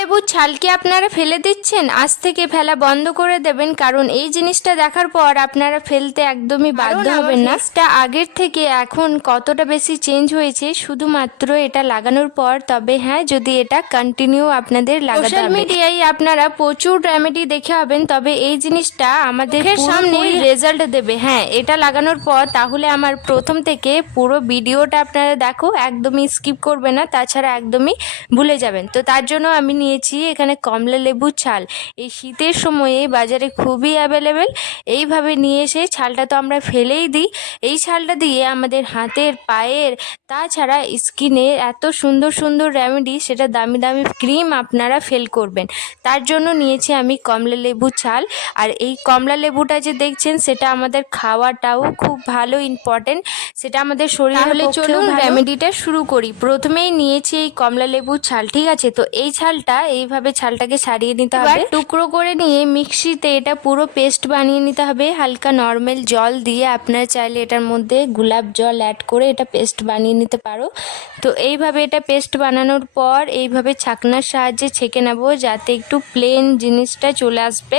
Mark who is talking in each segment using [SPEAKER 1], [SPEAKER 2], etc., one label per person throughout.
[SPEAKER 1] লেবুর ছালকে আপনারা ফেলে দিচ্ছেন? আজ থেকে ফেলা বন্ধ করে দেবেন কারণ এই জিনিসটা দেখার পর আপনারা ফেলতে একদমই বাধ্য হবেন না। তা আগের থেকে এখন কতটা বেশি চেঞ্জ হয়েছে শুধুমাত্র এটা লাগানোর পর। তবে হ্যাঁ যদি এটা কন্টিনিউ আপনাদের লাগাতে সোশ্যাল মিডিয়ায় আপনারা প্রচুর রেমেডি দেখে হবেন তবে এই জিনিসটা আমাদের সামনে রেজাল্ট দেবে। হ্যাঁ এটা লাগানোর পর তাহলে আমার প্রথম থেকে পুরো ভিডিওটা আপনারা দেখো একদমই স্কিপ করবে না তাছাড়া একদমই ভুলে যাবেন। তো তার জন্য আমি নিয়েছি এখানে কমলা লেবুর ছাল। এই শীতের সময়ে বাজারে খুবই অ্যাভেলেবেল এইভাবে নিয়ে এসে ছালটা তো আমরা ফেলেই দিই। এই ছালটা দিয়ে আমাদের হাতের পায়ের তাছাড়া স্কিনের এত সুন্দর সুন্দর রেমেডি সেটা দামি দামি ক্রিম আপনারা ফেল করবেন। তার জন্য নিয়েছি আমি কমলা লেবু ছাল। আর এই কমলা লেবুটা যে দেখছেন সেটা আমাদের খাওয়াটাও খুব ভালো ইম্পর্টেন্ট সেটা আমাদের শরীর হলে চলুন রেমেডিটা শুরু করি। প্রথমেই নিয়েছি এই কমলা লেবুর ছাল ঠিক আছে? তো এই ছালটা এইভাবে ছালটাকে ছাড়িয়ে নিতে হবে। টুকরো করে নিয়ে মিক্সিতে এটা পুরো পেস্ট বানিয়ে নিতে হবে। হালকা নর্মাল জল দিয়ে আপনারা চাইলে এটার মধ্যে গোলাপ জল অ্যাড করে এটা পেস্ট বানিয়ে নিতে পারো। তো এইভাবে এটা পেস্ট বানানোর পর এইভাবে ছাকনার সাহায্যে ছেঁকে নেব যাতে একটু প্লেন জিনিসটা চলে আসবে।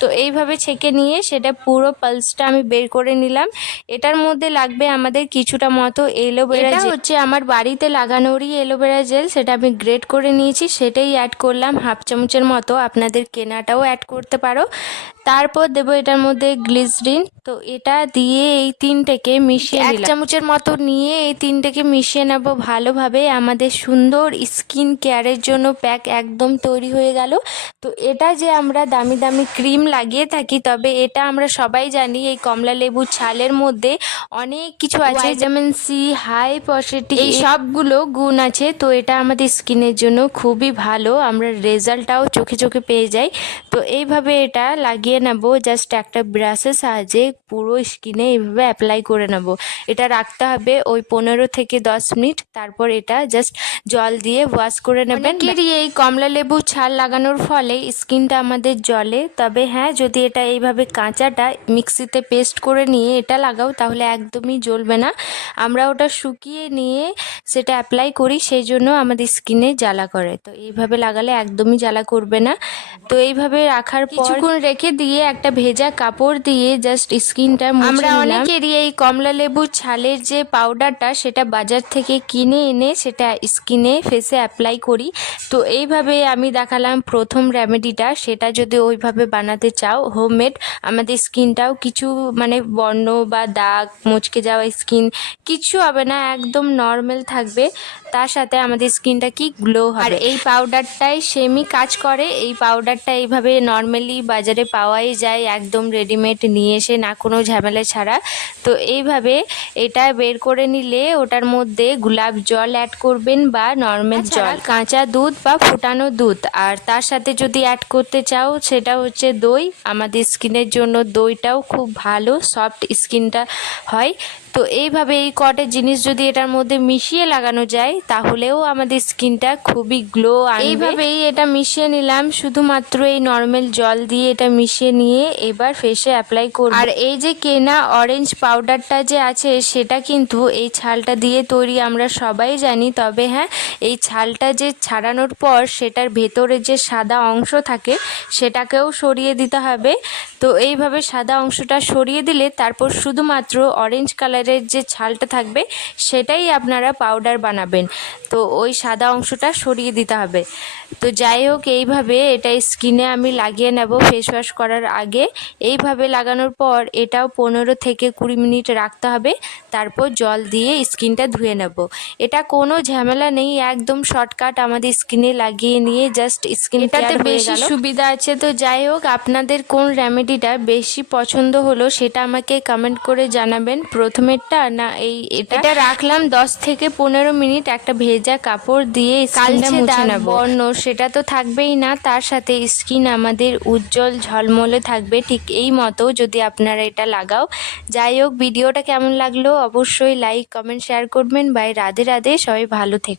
[SPEAKER 1] তো এইভাবে ছেঁকে নিয়ে সেটা পুরো পালসটা আমি বের করে নিলাম। এটার মধ্যে লাগবে আমাদের কিছুটা মতো এলোভেরা জেল হচ্ছে আমার বাড়িতে লাগানোরই এলোভেরা জেল সেটা আমি গ্রেট করে নিয়েছি সেটাই অ্যাড করলাম হাফ চামচের মতো। আপনাদের কেনাটাও অ্যাড করতে পারো। তারপর দেবো এটার মধ্যে গ্লিসরিন। তো এটা দিয়ে এই তিনটেকে মিশিয়ে এক চামচের মতো নিয়ে এই তিনটেকে মিশিয়ে নেব ভালোভাবে। আমাদের সুন্দর স্কিন কেয়ারের জন্য প্যাক একদম তৈরি হয়ে গেল। তো এটা যে আমরা দামি দামি ক্রিম লাগিয়ে থাকি তবে এটা আমরা সবাই জানি এই কমলা লেবুর ছালের মধ্যে অনেক কিছু আছে যেমন সি হাই পসিটি এই সবগুলো গুণ আছে। তো এটা আমাদের স্কিনের জন্য খুবই ভালো। আমরা রেজাল্টটাও চোখে চোখে পেয়ে যাই। তো এইভাবে এটা লাগিয়ে নেব জাস্ট একটা ব্রাশের সাহায্যে পুরো স্কিনে এইভাবে অ্যাপ্লাই করে নেব। এটা রাখতে হবে ওই পনেরো থেকে দশ মিনিট তারপর এটা জাস্ট জল দিয়ে ওয়াশ করে নেবেন। এই কমলা লেবু ছাল লাগানোর ফলে স্কিনটা আমাদের জলে তবে হ্যাঁ যদি এটা এইভাবে কাঁচাটা মিক্সিতে পেস্ট করে নিয়ে এটা লাগাও তাহলে একদমই জ্বলবে না। আমরা ওটা শুকিয়ে নিয়ে সেটা অ্যাপ্লাই করি সেই জন্য আমাদের স্কিনে জ্বালা করে। তো এইভাবে লাগালে একদমই জ্বালা করবে না। তো এইভাবে রাখার কিছুক্ষণ রেখে দিয়ে একটা ভেজা কাপড় দিয়ে জাস্ট স্কিনটা আমরা অনেকেরই এই কমলা লেবুর ছালের যে পাউডারটা সেটা বাজার থেকে কিনে এনে সেটা স্কিনে ফেসে অ্যাপ্লাই করি। তো এইভাবে আমি দেখালাম প্রথম রেমেডিটা সেটা যদি ওইভাবে বানাতে চাও হোমমেড আমাদের স্কিনটাও কিছু মানে বর্ণ বা দাগ মুচকে যাওয়া স্কিন কিছু হবে না একদম নর্মাল থাকবে। তার সাথে আমাদের স্কিনটা কি গ্লো হবে। আর এই পাউডারটাই সেমই কাজ করে। এই পাউডারটা এইভাবে নর্মালি বাজারে পাওয়াই যায় একদম রেডিমেড নিয়ে এসে না কোনো ঝামেলা ছাড়া। তো এইভাবে এটা বের করে নিলে ওটার মধ্যে গোলাপ জল অ্যাড করবেন বা নর্মাল জল কাঁচা দুধ বা ফুটানো দুধ। আর তার সাথে যদি অ্যাড করতে চাও সেটা হচ্ছে দই। আমাদের স্কিনের জন্য দইটাও খুব ভালো সফট স্কিনটা হয়। তো এইভাবে এই কটের জিনিস যদি এটার মধ্যে মিশিয়ে লাগানো যায় তাহলেও আমাদের স্কিনটা খুবই গ্লো এইভাবেই এটা মিশিয়ে নিলাম। শুধুমাত্র এই নর্মাল জল দিয়ে এটা মিশিয়ে নিয়ে এবার ফেসে অ্যাপ্লাই করব। আর এই যে কেনা অরেঞ্জ পাউডারটা যে আছে সেটা কিন্তু এই ছালটা দিয়ে তৈরি আমরা সবাই জানি। তবে হ্যাঁ এই ছালটা যে ছাড়ানোর পর সেটার ভেতরে যে সাদা অংশ থাকে সেটাকেও সরিয়ে দিতে হবে। তো এইভাবে সাদা অংশটা সরিয়ে দিলে তারপর শুধুমাত্র অরেঞ্জ কালারের যে ছালটা থাকবে সেটাই আপনারা পাউডার বানাবেন। তো ওই সাদা অংশটা সরিয়ে দিতে হবে। তো যাই হোক এইভাবে এটা স্কিনে আমি লাগিয়ে নেব ফেস ওয়াশ করার আগে। এইভাবে লাগানোর পর এটাও পনেরো থেকে কুড়ি মিনিট রাখতে হবে। তারপর জল দিয়ে স্কিনটা ধুয়ে নেব। এটা কোনো ঝামেলা নেই একদম শর্টকাট আমাদের স্কিনে লাগিয়ে নিয়ে জাস্ট স্কিন এটাতে বেশি সুবিধা আছে। তো যাই হোক আপনাদের কোন রেমেডিটা বেশি পছন্দ হলো সেটা আমাকে কমেন্ট করে জানাবেন। প্রথমেরটা না এই এটা? এটা রাখলাম দশ থেকে পনেরো মিনিট একটা ভেজা কাপড় দিয়ে স্কিনটা মুছে নেব। বর্ণ সেটা তো থাকবেই না তার সাথে স্কিন আমাদের উজ্জ্বল ঝলমলে থাকবে ঠিক এই মতো যদি আপনারা এটা লাগাও। যাই হোক ভিডিওটা কেমন লাগল অবশ্যই লাইক কমেন্ট শেয়ার করবেন। বাই রাধে রাধে সবাই ভালো থেকো।